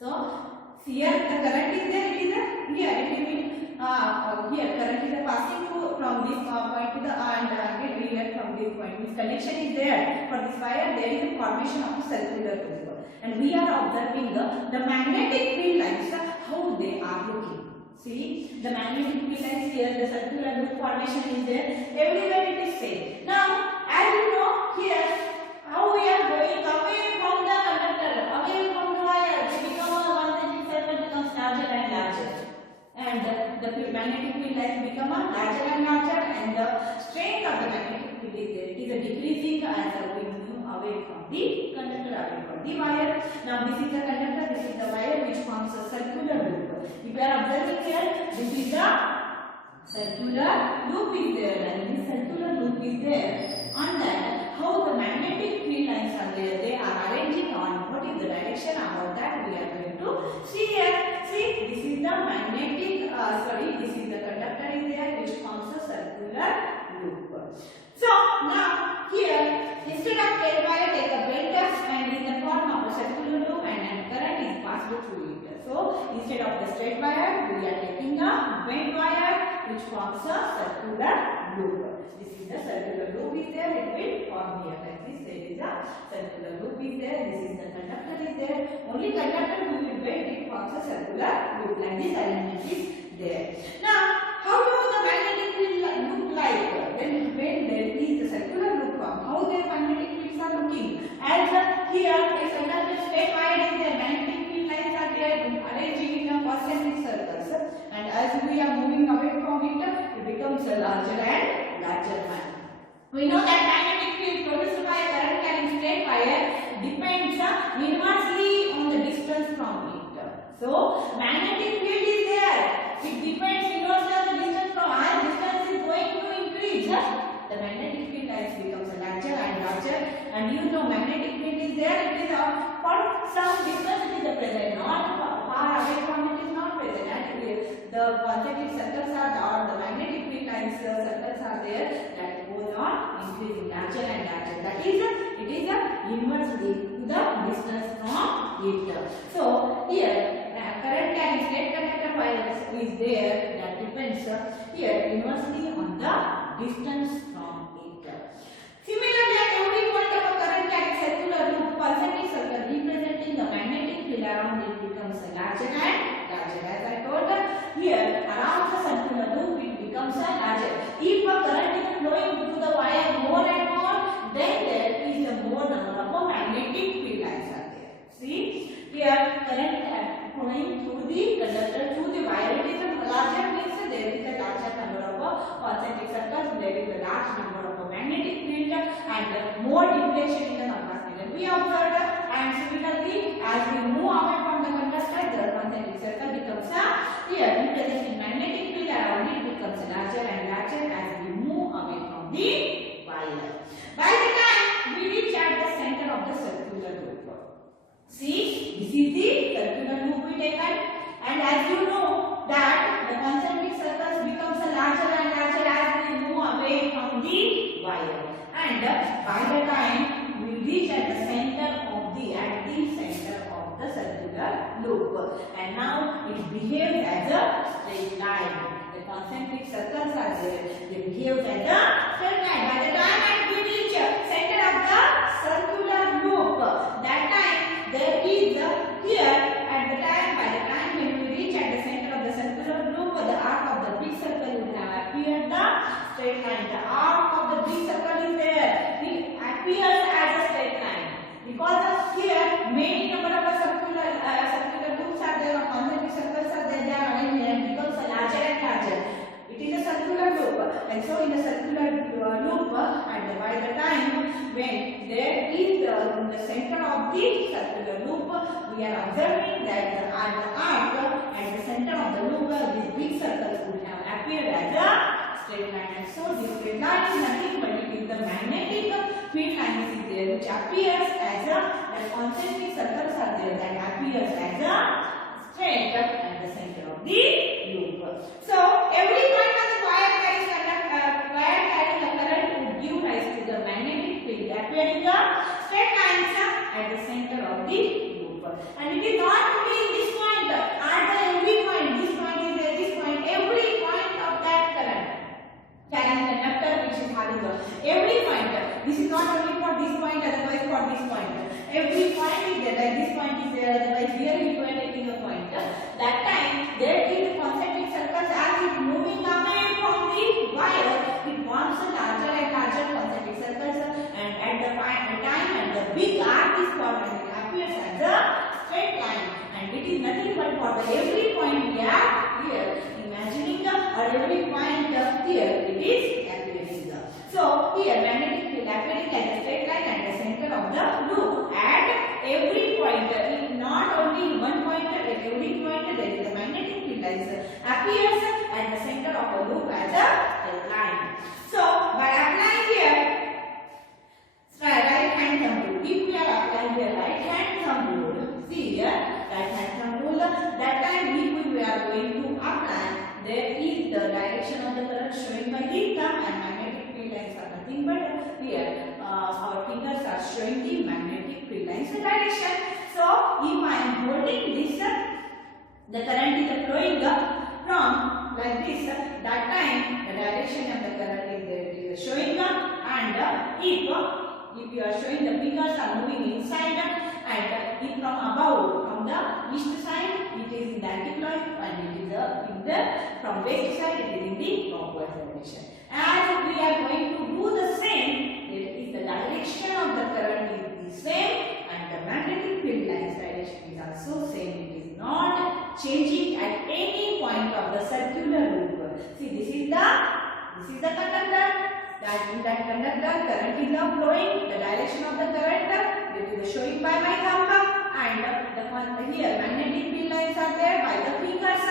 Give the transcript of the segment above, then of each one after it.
So here the current is there, it is a here it will be here current is passing through from this point to the and again here from this point. This connection is there for this wire. There is a formation of a circular loop, and we are observing the magnetic field lines how they are looking. See the magnetic field lines here, the circular loop formation is there. Everywhere it is same. Now as you know here how we are going away from the conductor, away from the wire, they become a one-centric circle becomes larger and larger, and the magnetic field lines become a larger and larger, and the strength of the magnetic field is there. It is a decreasing as we move away from the conductor, away from the wire. Now this is the conductor, this is the wire which forms a circular loop. If you are observing here, this is the circular loop is there, and this circular loop is there. On that, how the magnetic field lines are there, they are arranging on what is the direction about that we are going to see here. See, this is the magnetic, this is the conductor is there which forms a circular loop. So now here, instead of tail wire, take a belt and in the form of a circular loop, and current is passed through it. So instead of the straight wire, we are taking a bent wire which forms a circular loop. This is the circular loop is there, it will form here like this. There is a circular loop is there, this is the conductor is there. Only conductor we will bend, it forms a circular loop, like this element is there. Now, how does the magnetic field look like? When there is the circular loop form, how their magnetic fields are looking? As here, a conductor straight wire is there, magnetic field lines are there arranging in a concentric circles, and as we are moving away from it, it becomes a larger and larger one. We know that magnetic field produced by a current carrying straight wire depends inversely on the distance from it. So magnetic field is there. It depends inversely on the distance from. As distance is going to increase, the magnetic field lines becomes larger and larger. And you know magnetic field is there. It is for some distance it is present, not far away from it is not present. And the concentric circles are there, or the magnetic field lines circles are there, that goes on increasing larger and larger. That is it is inversely to the distance from it. So here current carrying straight conductor wire is there, that depends here inversely on the distance from it. Similarly, at every point of a current carrying circular loop, concentric circle representing the magnetic field around it becomes larger and larger. As I told here, around the circular loop it becomes larger. If a current is flowing through the wire more and more, then there is a more number of magnetic field lines are there. See, here current flowing through the conductor, through the wire, it is a larger, means there is a larger number of concentric circles, there is a large number of magnetic field, and more deflection in the compass needle we observed. And similarly, as we move away from the conductor, the concentric circle becomes here representing magnetic field around it becomes larger and larger as we move away from the wire. By the time we reach at the center of the circular loop, see, this is the circular loop we taken, and as you know that the concentric circles becomes larger and larger as we move away from the wire, and by the time we reach at the center of the circular loop, and now it behaves as a straight line. The concentric circles are there, they behave as a straight line. By the time we reach center of the circular loop, that time there is here at the time, by the time when we reach at the center of the circular loop, the arc of the big circle would have appeared the straight line. The arc of the big circle is there, it appears as a straight line because of here many number of circular loops are there, or concentric circles are there, they are arranged and becomes larger and larger. It is a circular loop, and so in the circular loop, and by the time when there is in the center of the circular loop, we are observing that at the arc at the center of the loop, these big circles would have appeared as a straight line. And so this straight line is nothing but it is the magnetic field lines is there, which appears as the concentric circles are there, that appears as a straight at the center of the loop. So every point of the wire carrying a current would give rise to the magnetic field appearing the straight lines at the center of the loop. And it is not to be in is nothing but for the every point we are here imagining or every point here it is appearing. So here magnetic field appearing like a straight line at the center of the loop. At every point, not only one point, at every point there is a magnetic field lines appears at the center of the loop as a line. So by applying here right hand thumb rule, if we are applying here right hand thumb rule, see here right hand thumb rule, that time if we are going to apply, there is the direction of the current showing by the thumb and magnetic field lines are nothing but here our fingers are showing the magnetic field lines direction. So if I am holding this, the current is flowing from like this, that time the direction of the current is there, it is showing and if you are showing the fingers are moving inside and if from above, from the east side it is in the anticlockwise and it is in the from west side it is in the clockwise direction. As we are going to do the same, it is the direction of the current is the same and the magnetic field lines direction is also same. It is not changing at any point of the circular loop. See, this is the conductor. That in that conductor current is now flowing. The direction of the current it is showing by my thumb and here magnetic field lines are there by the fingers.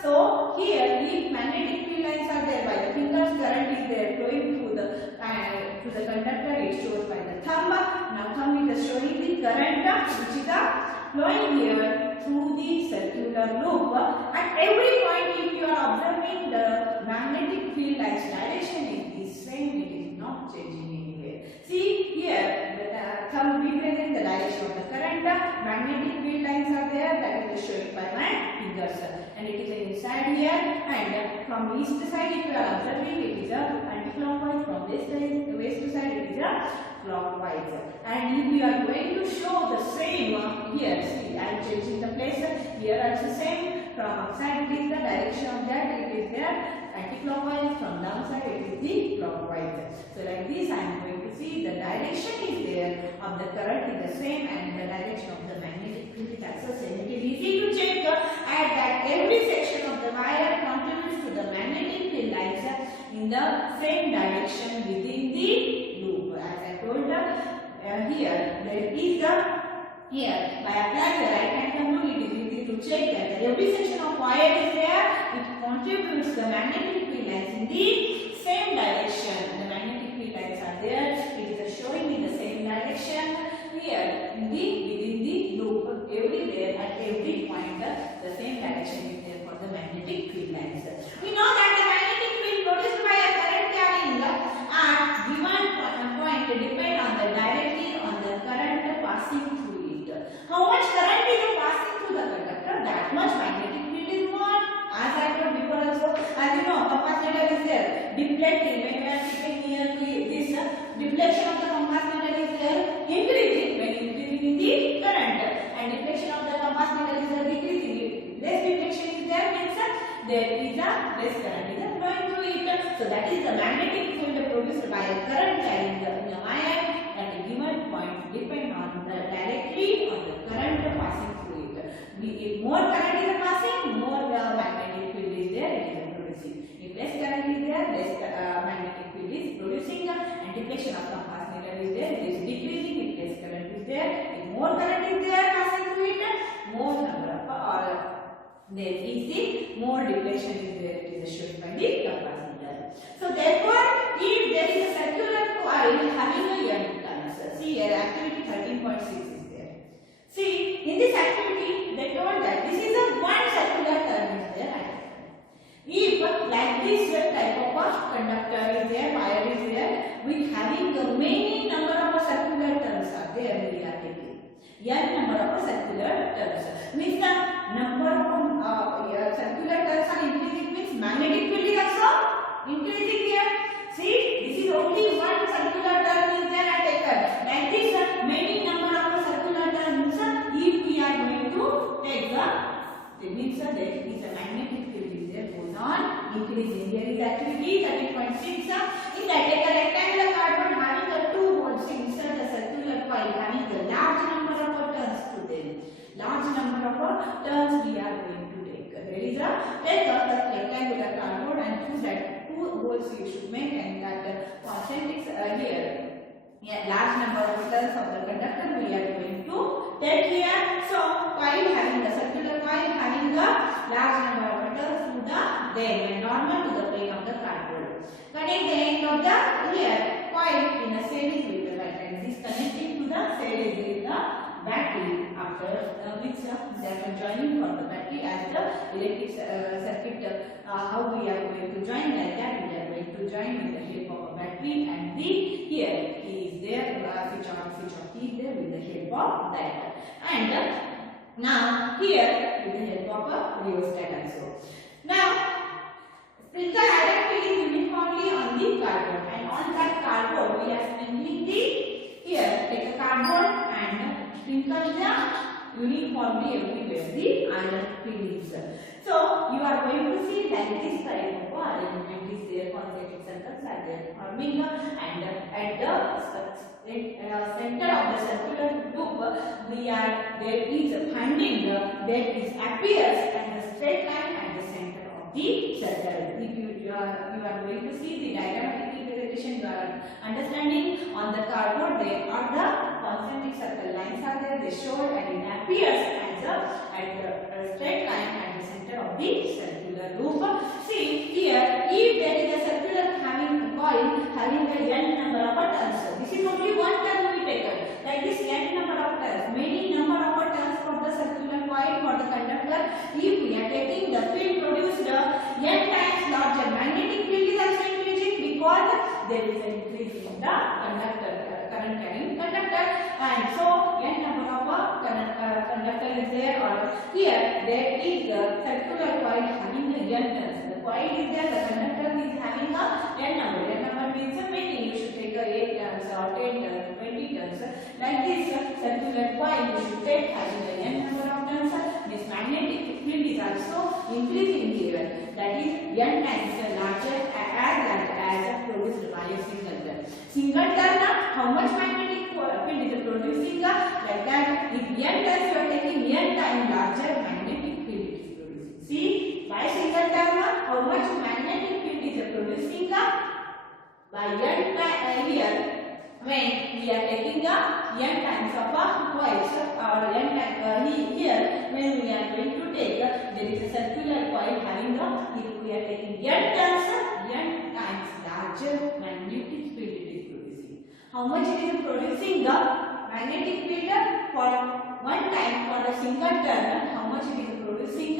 So here if magnetic field lines are there by the fingers, current is there flowing through the conductor, it shows by the thumb. Now thumb is showing the current which is flowing here through the circular loop. At every point if you are observing the magnetic field lines direction is the same, it is not changing anywhere. See here the thumb represents the direction of the current, magnetic field lines are there that is showing by my fingers and it is inside here and from east side if you are observing it is anti-clockwise, from west side it is clockwise. And if we are going to show the same here, see I am changing the place, here also same, from outside it is the direction of that it is there anti-clockwise, from downside it is the clockwise. So like this I am going to see the direction is there of the current is the same and the direction of the magnetic field is also same. It is easy to check at that every section of the wire contributes to the magnetic field lines in the same direction within the loop. As I told here there is here by applying the right hand thumb rule it is easy to check that every section of wire is there, it contributes the magnetic field lines in the same direction. The magnetic field lines are there, it is showing in the same direction here in the within the loop everywhere at every point the same direction is there for the magnetic field lines. We know that the magnetic field produced by a current carrying at given point depend on the directly on the current passing through it. How much current is passing through the conductor, that much magnetic field is more. As I told before also, as you know, compass needle is there deflecting when we are sitting near this deflection of the compass needle is there increasing when increasing in the current and deflection of the compass needle is decreasing. Less deflection is there means there is a less current is flowing through it. So that is the magnetic field produced by a current carrying in a wire at a given point depend on the directly on the current passing through it. If more current is passing, more magnetic field is there, it is producing. If less current is there, less magnetic field is producing and deflection of compass needle is there, it is decreasing. If less current is there, if more current is there passing through it, more number of there is the more deflection is there, it is shown by the compass needle. So therefore, if there is a circular coil having a n turns, see here activity 13.6 is there. See in this activity they told that this is a one circular turn is there. If like this type of a conductor is there, wire is there, with having the many number of circular turns are there we are taking. N number of circular turns means the number of circular turns are increasing means magnetic field is also increasing here. See, this is only one circular turn is there I taken. Like this many number of circular turns if we are going to take it means there is a magnetic field is there goes on increasing. There is activity 13.6 in that take a rectangular cardboard having a 2 volts insert a circular coil having a large number of turns to them. Large number of of turns we are going to take. There is a take a rectangular cardboard and choose that two holes you should make, and that concentric here. Yeah, large number of turns of the conductor we are going to take here. So coil having the circular coil having the large number of turns to the and normal to the plane of the cardboard. Connect the end of the here coil in a series with the right, and this connecting to the series with the battery. After which they are joining for the battery as the electric circuit. How we are going to join like that? We are going to join with the help of a battery, and the here key is there, switch on key is there with the help of that. And now here with the help of a rheostat also. Now sprinkle iron filling uniformly on the cardboard, and on that cardboard we are sprinkling the here take a cardboard and sprinkle the uniformly everywhere the iron fillings. So you are going to see that this type of arrangement is there, concentric circles are there forming, and at the center of the circular loop there is finding there is appears and the straight line at the center of the circle. If you are going to see the diagrammatic representation, you are understanding on the cardboard there are the concentric circle lines are there, they show, and it appears as a straight line at the center of the circular loop. See here, if there is a circular having coil having a n number of turns, this is only one turn we take. Like this n number of turns, many number of turns for the circular coil for the conductor. If we are taking the field produced n times larger, magnetic field is also increasing because there is an increase in the conductor current carrying conductor, and so n number of conductor is there, or here there is a circular coil having the n turns. The coil is there, the conductor is having a n number. N number means many. You should take 8 turns or 10 turns, 20 turns. Like this circular coil you should take having a n number of turns. This magnetic field is also increasing here. That is n times larger as produced by a single turn. Single turn, how much magnetic field is producing? Like that, if n turns you are taking n times larger magnetic field it is producing. See, by single turn, how much magnetic field is producing? By n time here, when we are taking n times of coils, or n times here when we are going to take there is a circular coil having if we are taking n turns, n times larger magnetic field it is producing. How much it is producing the magnetic field for one time for the single turn? How much it is producing?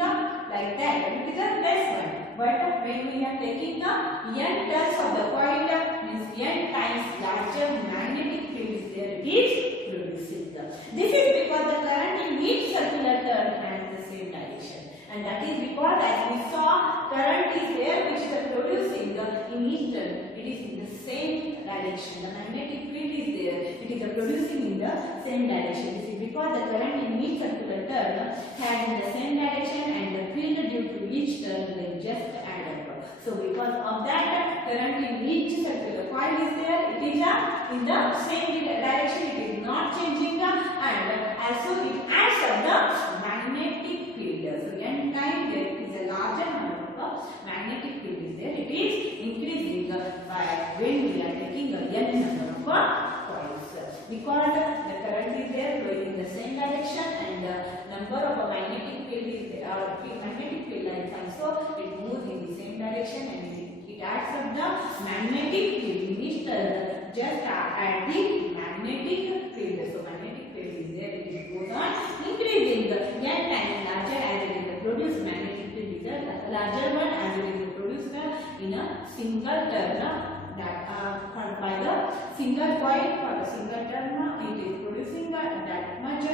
Like that, it is a less one. But when we are taking n turns of the coil, means n times larger magnetic field is there, it is producing. This is because the current in each circular turn has the same direction, and that is because as we saw current is there which is producing in each turn, it is in the same direction. The magnetic field is there, it is producing in the same direction. This is because the current in each circular turn has in the same direction, and the field due to each turn will just add up. So because of that, current in each circular coil is there, it is in the same direction, it is not changing, and also it adds up the magnetic field. So n time there is a larger number of magnetic field is there, it is increasing by when we are taking a n number of coils. Because the current is there going in the same direction, and the number of magnetic field is there, magnetic field lines also it moves in the same direction, and it adds up the magnetic field in each turn, just add the magnetic field. So magnetic field is there, it goes on increasing the n times larger as it is produced magnetic field is the larger one as it is produced in a single turn, that by the single coil for the single turn it is producing that much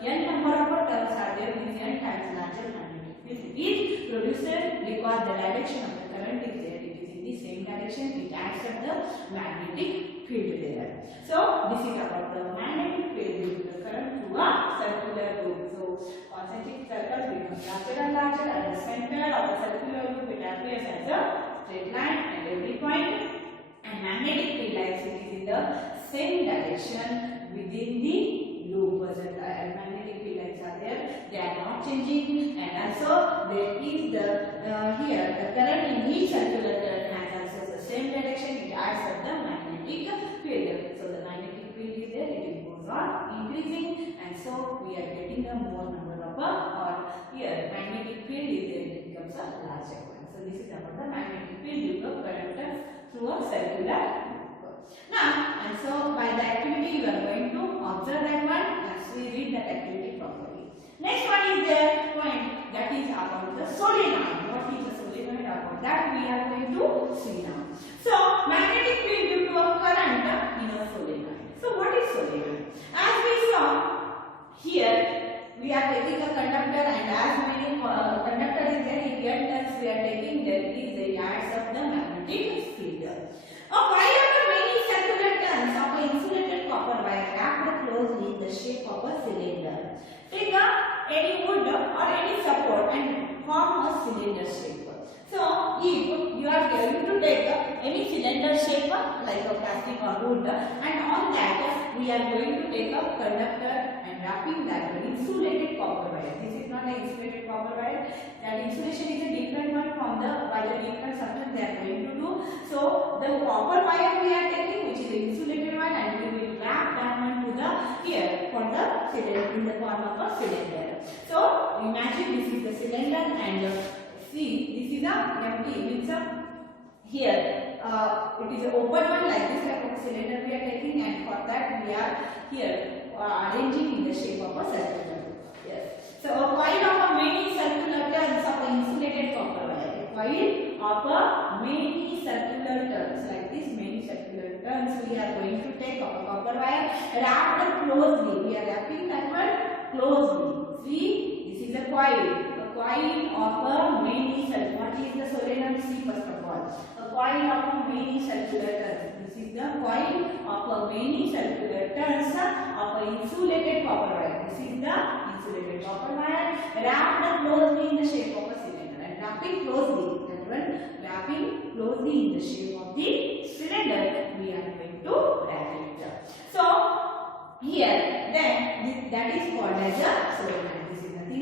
n number of turns are there, with n times larger magnetic field it is produced because the direction of the current is there, it is in the same direction, it adds up the magnetic field there. So this is about the magnetic field due to the current through a circular loop. So concentric circles become larger and larger, at the center of the circular loop it appears as a straight line at every point, and magnetic field lines it is in the same direction within the loop. The magnetic field lines are there. They are not changing, and also there is the here the current in each circular current has also the same direction. It adds up the magnetic field. So the magnetic field is there. It goes on increasing, and so we are getting a more number of or here magnetic field is there. It becomes a larger one. So this is about the magnetic field due to conductors through a circular loop. Now, and so by the activity you are going to observe that one as we read that activity properly. Next one is there point that is about the solenoid. What is the solenoid about? That we are going to see now. So magnetic field due to a current in a solenoid. So what is solenoid? As we saw here, we are taking a conductor, and as many conductor is there in turns we are taking, that is the yards of the magnetic field. A wire of many circular turns of an insulated copper wire wrapped closely in the shape of a cylinder. Take any wood or any support and form a cylinder shape. So, if you are going to take any cylinder shape like a plastic or wood, and on that we are going to take a conductor and wrapping that with insulated copper wire. This is not an insulated copper wire. That insulation is a different one from the by the different substance they are going to do. So, the copper wire we are taking, which is the insulated one, and we will wrap that one to the here for the cylinder in the form of a cylinder. So, imagine this is the cylinder, and see, this is a empty, means here it is an open one like this type of cylinder we are taking, and for that we are here arranging in the shape of a circular. Yes. So a coil of a many circular turns of an insulated copper wire. A coil of a many circular turns like this, many circular turns we are going to take of a copper wire wrapped closely. We are wrapping that one closely. See, this is a coil. Coil of a many circular. What is the solenoid? See first of all. A coil of a many circular turns. This is the coil of a many circular turns of an insulated copper wire. This is the insulated copper wire wrapped closely in the shape of a cylinder. And wrapping closely, that one wrapping closely in the shape of the cylinder, we are going to wrap it. So here, then that is called as a solenoid.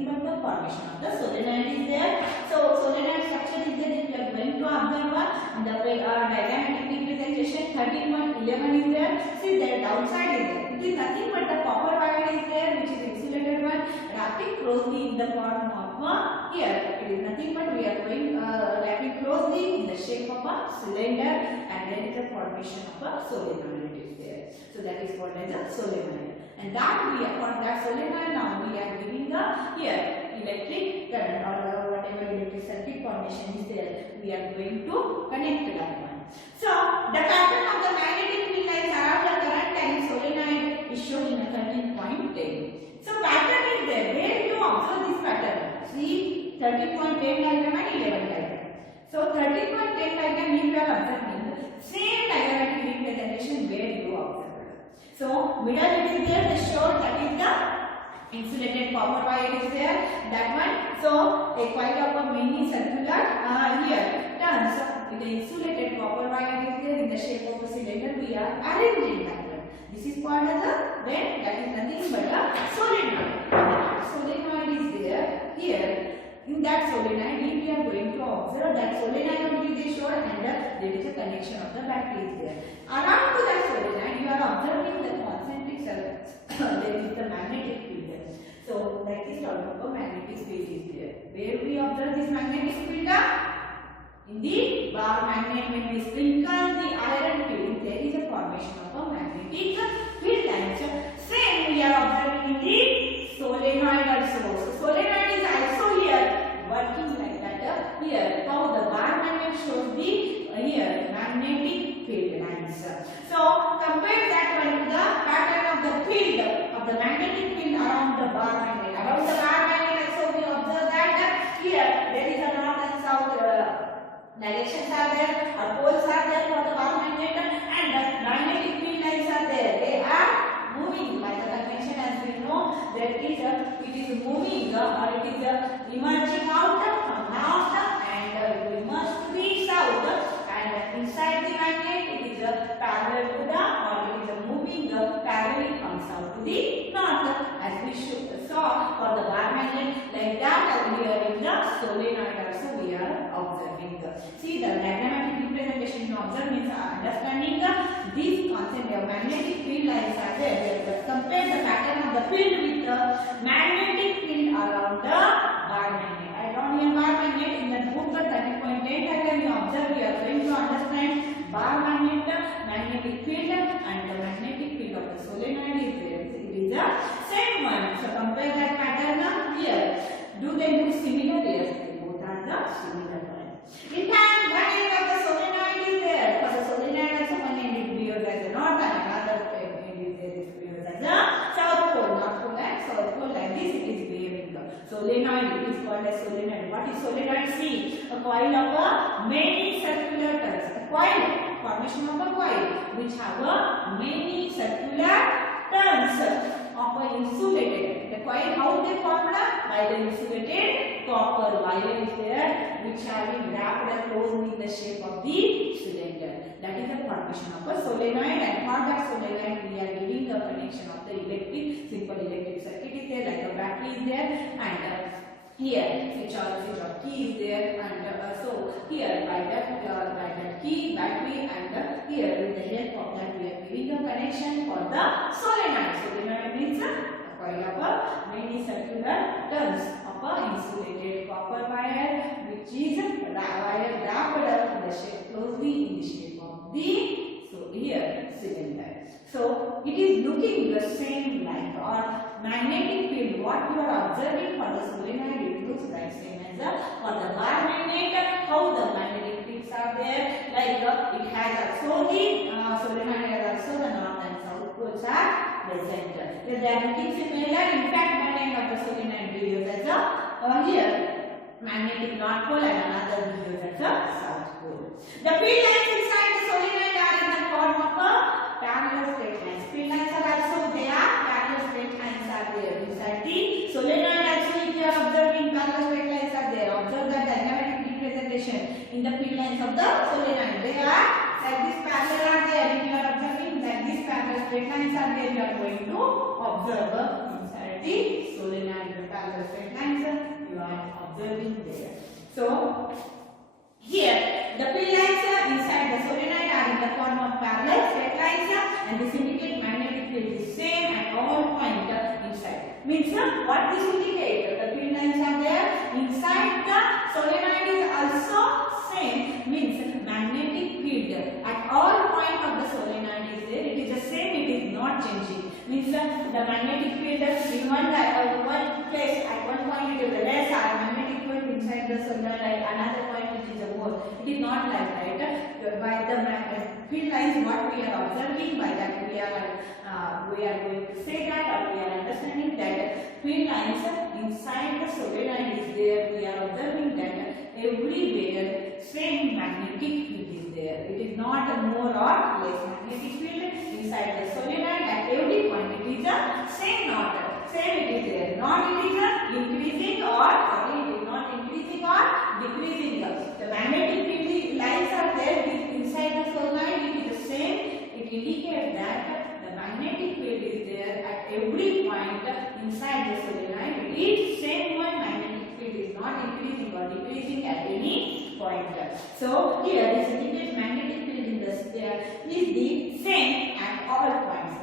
But the formation of the solenoid is there. So solenoid structure is there. If you are going to observe the diagrammatic representation 13.11 is there. See, the downside is there. It is nothing but the copper wire is there, which is insulated one, wrapping closely in the form of here. It is nothing but we are going wrapping closely in the shape of a cylinder, and then is the formation of a solenoid is there. So that is called as a solenoid. And that we are, for that solenoid now we are giving the here electric current or whatever electric circuit formation is there. We are going to connect that one. So the pattern of the magnetic field lines around the current and solenoid is shown in a 13.10. So pattern is there. Where you observe this pattern? See 13.10 diagram and 11 diagram. So 13.10 diagram if you are observing same diagrammatic representation where you observe. So middle it is there, the short, that is the insulated copper wire is there, that one. So a coil of a many circular here turns with the insulated copper wire is there in the shape of a cylinder. We are arranging that one. This is called as a then that is nothing but a solenoid. Solenoid is there here. In that solenoid, we are going to observe that solenoid only they show, and there is a connection of the batteries there. Around to that solenoid, you are observing the concentric circles. There is the magnetic field. So, like this type of a magnetic field is there. Where we observe this magnetic field? In the bar magnet, when we sprinkle the iron field, there is a formation of a magnetic field lines. Same we are observing in the solenoid also. So, solenoid is also here working like that. Here, how the bar magnet shows the here magnetic field lines. So, compare that one with the pattern of the field of the magnetic field around the bar magnet. Around the bar magnet also we observe that here there is a north and south directions are there, or poles are there for the bar magnet, and the magnetic field lines are there. They are moving by the convention, as we know that it is moving or it is emerging out from north and it will emerge to the south, and inside the magnet it is parallel to the or it is moving parallel from south to the north. the solenoid also we are observing. See the diagrammatic representation you observe means understanding this concept of magnetic field lines are there. But compare the pattern of the field with the magnetic field around the bar magnet. I drawn here bar magnet in the book 30.8 diagram you observe. We are going to understand bar magnet, magnetic field, and the magnetic field of the solenoid is there. It is the same one. So compare that pattern here. Do they look similar? Yes, they both are the similar one. In fact, one end of the solenoid is there. For the solenoid also one end is behaved as a north and another end is there is behaved as a south pole. North pole and south pole, like this it is behaving. Solenoid, it is called as solenoid. What is solenoid? See, a coil of many circular turns. A coil, formation of a coil which have many circular turns of a insulated. The coil, how they formed? By the insulated copper wire is there, which are wrapped closely in the shape of the cylinder. That is the formation of a solenoid, and for that solenoid we are giving the connection of the electric, simple electric circuit is there, like a battery is there, and here switch of key is there, and so here by that key, battery, and here with the help of that we are giving the connection for the solenoid. Solenoid means a coil of many circular turns of a insulated copper wire, which is wire wrapped in the shape closely in the shape of the cylinder. So it is looking the same like or magnetic field. What you are observing for the solenoid, it looks like same as for the bar magnet. How the magnetic fields are there? Like it has also the solenoid has also the north and south poles are present. They are looking similar. In fact, one end of the solenoid behaves as a here magnetic north pole and another behaves as a south pole. The field lines inside the solenoid are in the form of a parallel straight lines. Field lines are also there. Parallel straight lines are there inside the solenoid. Also, if you are observing parallel straight lines are there, observe the diagrammatic representation in the field lines of the solenoid. They are like this parallel are there. If you are observing like this parallel straight lines are there, you are going to observe inside the solenoid the parallel straight lines you are observing there. So here the field lines inside the solenoid are in the form of parallel straight lines, and this indicate magnetic field is same at all points inside. Means what this indicates? The field lines are there inside the solenoid is also same. Means magnetic field at all points of the solenoid is there. It is the same. It is not changing. Means the magnetic field in one place at one point it is less magnetic field inside the solenoid, another point it is more. It is not like that. By the field lines, what we are observing, by that we are going to say that, or we are understanding that field lines inside the solenoid is there. We are observing that everywhere same magnetic field is there. It is not a more or less magnetic field inside the solenoid. At every point it is the same, not same it is there. Not it is increasing or sorry, it is not increasing or decreasing. The magnetic field lines are there inside the solenoid. It is the same. It indicates that the magnetic field is there at every point inside the solenoid. It is same one. Magnetic field is not increasing or decreasing at any point. So here this indicates magnetic field in the sphere is the same at all points.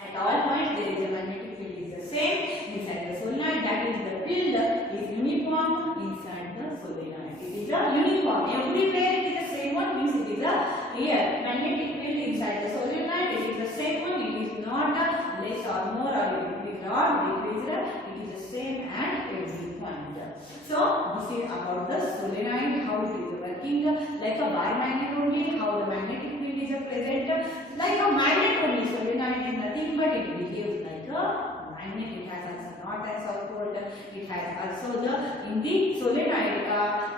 At all points there is a magnetic field is the same inside the solenoid. That is the field is uniform inside the solenoid. It is a uniform. Everywhere it is the same one, means it is a here magnetic field inside the solenoid. It is the same one. It is not less or more or increased or decreased. It is the same at every point. So this is about the solenoid, how it is working like a bar magnet only, how the magnetic field is present like a magnet only. Solenoid is nothing but it behaves like a magnet. It has also north and south pole. It has also in the solenoid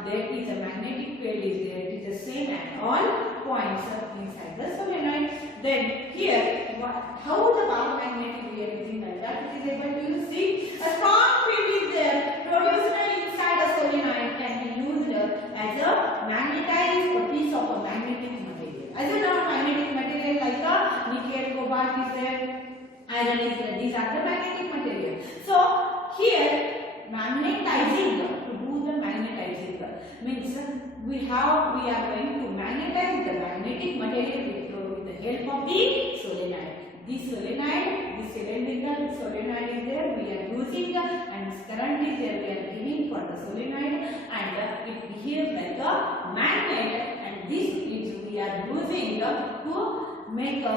there is a magnetic field is there. It is the same at all points inside the solenoid. Then here how the bar magnet we are using like that, it is able to see a strong field is there produced inside a solenoid can be used as a magnetized piece of a magnetic material. As a non-magnetic material like a nickel, cobalt is there, iron is there. These are the magnetic material. So here magnetizing to do the how we are going to magnetize the magnetic material with the help of the solenoid. This solenoid, this cylindrical solenoid is there, we are using and this current is there, we are giving for the solenoid, and it behaves like a magnet, and this is we are using to make a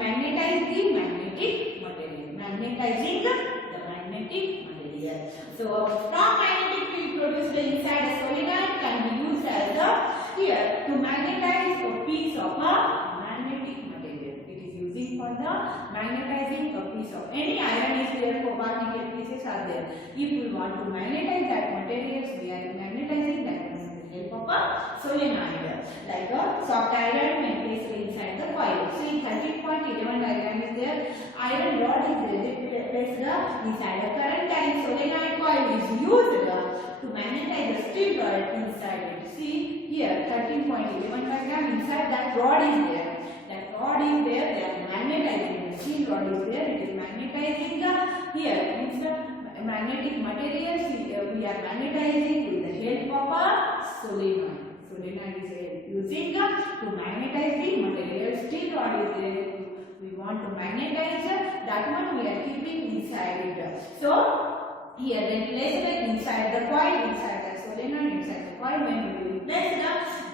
magnetize the magnetic material, magnetizing the magnetic material. So strong magnetic field produced inside a solenoid can be used as a here to magnetize a piece of a magnetic material. It is using for the magnetizing a piece of any iron is there, for particle pieces are there. If we want to magnetize that materials, we are magnetizing that with the help of a solenoid. Like a soft iron when placed inside the coil. So in 13.11 diagram is there, iron rod is there, placed inside a current carrying solenoid coil is used to magnetize the steel rod inside it. See here 13.11 diagram, inside that rod is there. That rod is there, they are magnetizing. The steel rod is there, it is magnetizing here. Means magnetic materials we are magnetizing with the help of a solenoid. Solenoid is using to magnetize the material. Steel rod is there. We want to magnetize that one, we are keeping inside it. So here when placed inside the coil, inside the solenoid, inside the coil, when we will place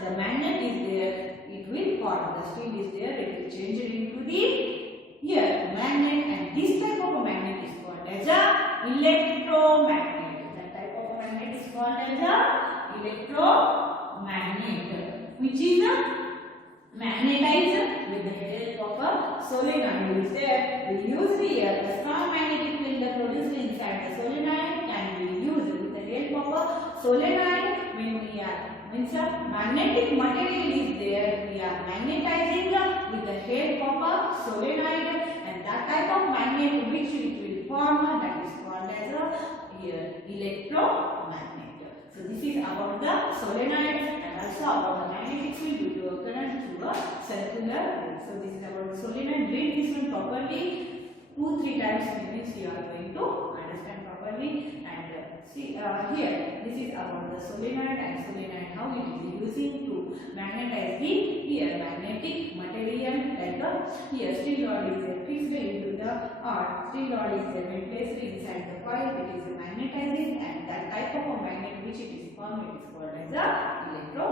the magnet is there, it will form. The steel is there, it will change it into the here magnet, and this type of a magnet is called as a electromagnet. That type of a magnet is called as a electromagnet, which is magnetized with the help of a solenoid is there. We use here the strong magnetic field produced inside the solenoid can be used with the help of a solenoid when we are means magnetic material is there, we are magnetizing with the help of a solenoid, and that type of magnet which it will form, that is called as a electromagnet. So this is about the solenoid and also about the magnetic field due to a current through a circular route. So this is about the solenoid. Read this one properly 2-3 times, means you are going to understand properly. And see here this is about the solenoid and solenoid, how it is using to magnetize the here magnetic material, like here steel rod is there fixed into the earth. Steel rod is there when placed inside the coil, it is magnetizing, and that type of a magnet which it is formed, it is called as a electro